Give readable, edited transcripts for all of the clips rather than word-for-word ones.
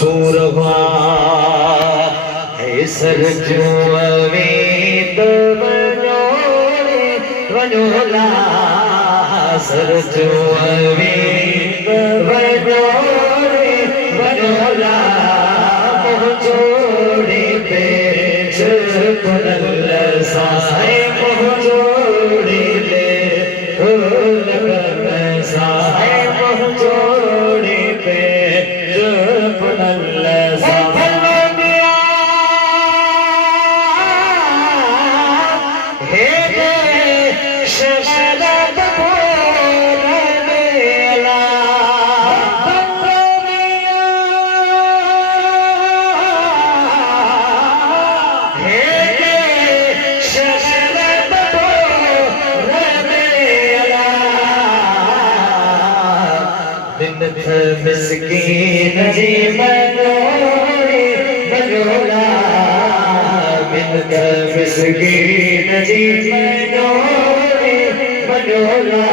सूरवा है सरजू अवेद वनोरे वनोला सरजू अवेद वनोरे वनोला मोहजोड़े पे पुनल साए मोहजोड़े ले लगन साए मोहजोड़े पे पुनल साए मिस्कीन जी मनोरे मनोला बिनत मिस्कीन जी मनोरे मनोला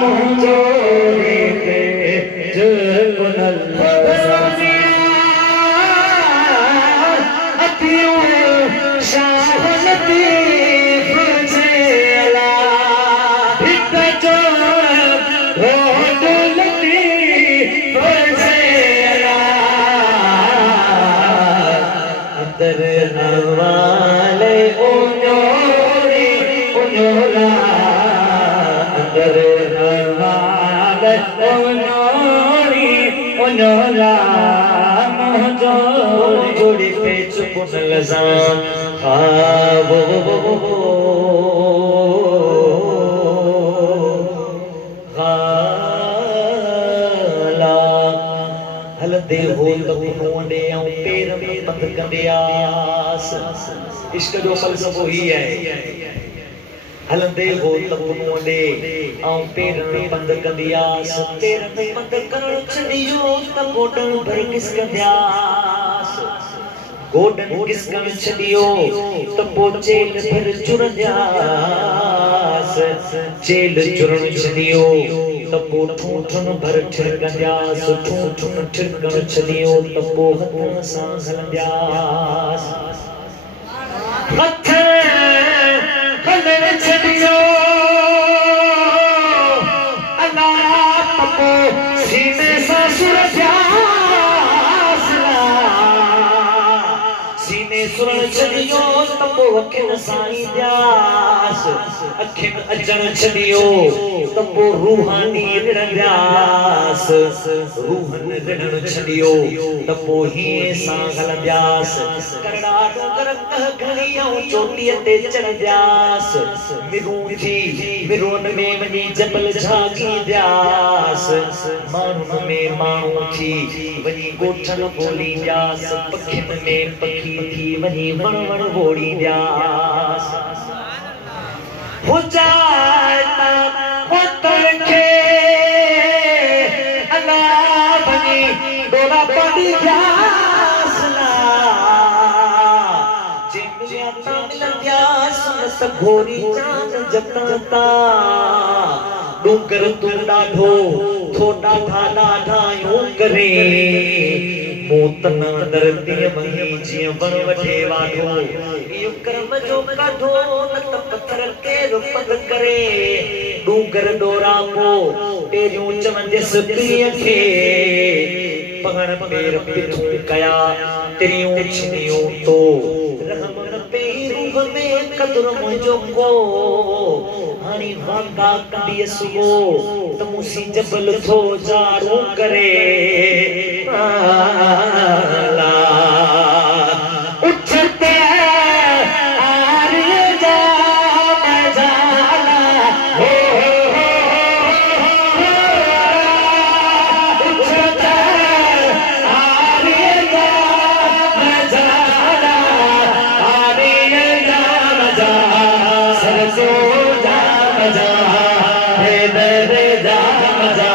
मोहजोड़े पे पुनल हवाले उन्होरे उन्होला अंदर हवाले उन्होरे उन्होला मोहजोड़ी पे चुप लजा वो हलदे हो तबनोंडे आऊं पैर में बंद कंदियास इश्क जो फलसफो ही है हलदे हो तबनोंडे आऊं पैर में बंद कंदियास पैर में बंद करण छड़ियो त गोडन भर किस कंदियास गोडन किस कण छड़ियो त पो चेल भर चुरंदियास चेल चुरण छड़ियो तपो ठूठन भर ठिरकंदियास ठूठन ठिरकण छॾियो तपो हथन सां हलंदियास हथ हलण छॾियो अला तपो सीने सां सुरंदियास सीने सुरण छॾियो तपो अखियुनि सां ईंदियास अखियुनि अचण छॾियो तपो रूहानी रिणंदियास रूहन रिणण छॾियो तपो हीअं सां हलंदियास करड़ा डोंगर कह खणी आऊं चोटीअ ते चढ़ंदियास मिरूं थी मिरोन में वञी जबल झांकींदियास माण्हुनि में माण्हू थी वञी ॻोठन ॻोल्हींदियास पखियुनि में पखी थी वञी वण वण ॿोड़ींदियास हुजाता होतन के अला बनी डोला पड़ी जासला जिमिया तामिया सुनस घोरी चांद जतता डूंगर तू डाढो थोड़ा ढाला ढायो करे मोतन दरती मही जिय वन वठे वाढो यो कर्म जो काढो न त पत्थर के रुपत करे डूंगर डोरा पो तेरियूं चवंदिस प्रिय खे पगण पेर पिथू कया तेरियूं छिनियूं तो रहम न पे रूह में कदर मुंहिंजो को हाणी वाका कंदी सुबो त मूंसी जबल थो जाड़ो करे उठते आर्य जा मजाला हो उठते आर्य जा मजाला आर्य जा मजा सरसो जा मजा हे दर जा मजा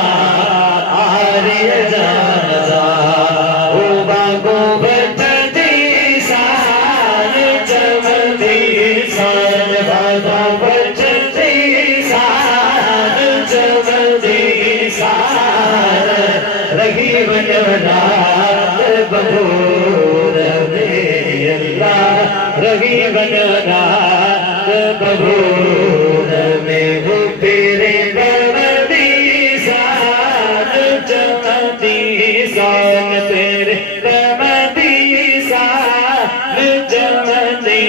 आर्य जा मजा ओ बागो बटदी सान चमदी सान बागो बटदी सान चमदी सान रही वनवना बबूर में अल्लाह रही बनरात बबूर में वो तेरे बवदी साथ चमती सान तेरे बवदी साथ चमती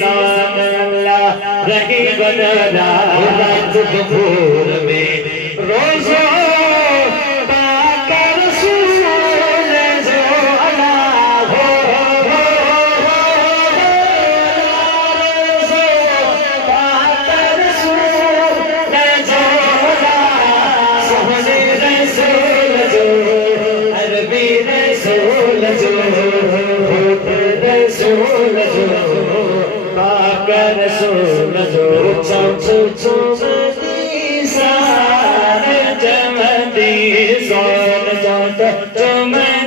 सान अल्लाह रही बनरात बबूर में रोज़ो Come